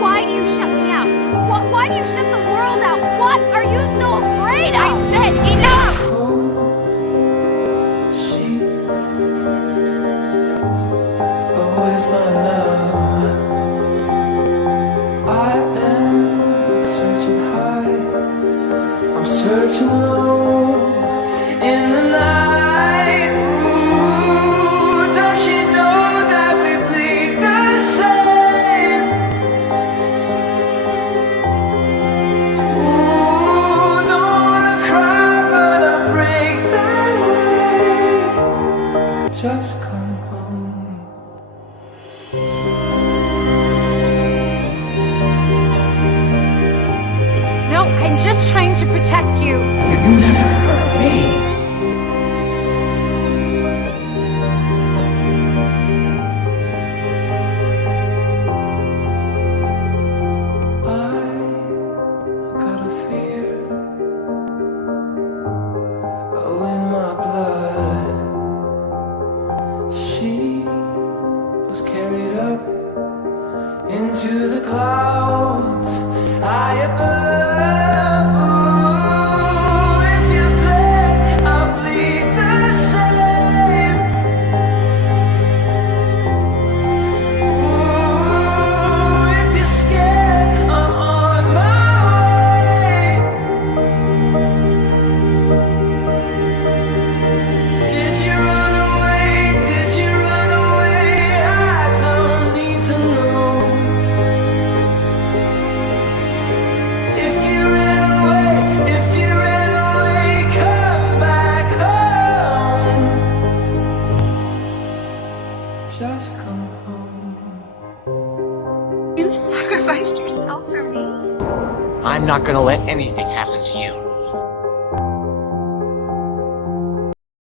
Why do you shut me out? Why do you shut the world out? What are you so afraid of? I said enough! Where's my love? I am searching high, I'm searching low in the night. Ooh, don't you know that we bleed the same? Ooh, don't wanna cry, but I'll break that way. Just come home. No, I'm just trying to protect you. You never hurt me. I got a fear, in my blood. She was carried up into the clouds, high above. Ooh, if you play, I'll bleed the same. Ooh, if you're scared, I'm on my way. Did you run away? Did you run away? I don't need to know. If you ran away, come back home. Just come home. You sacrificed yourself for me. I'm not gonna let anything happen to you.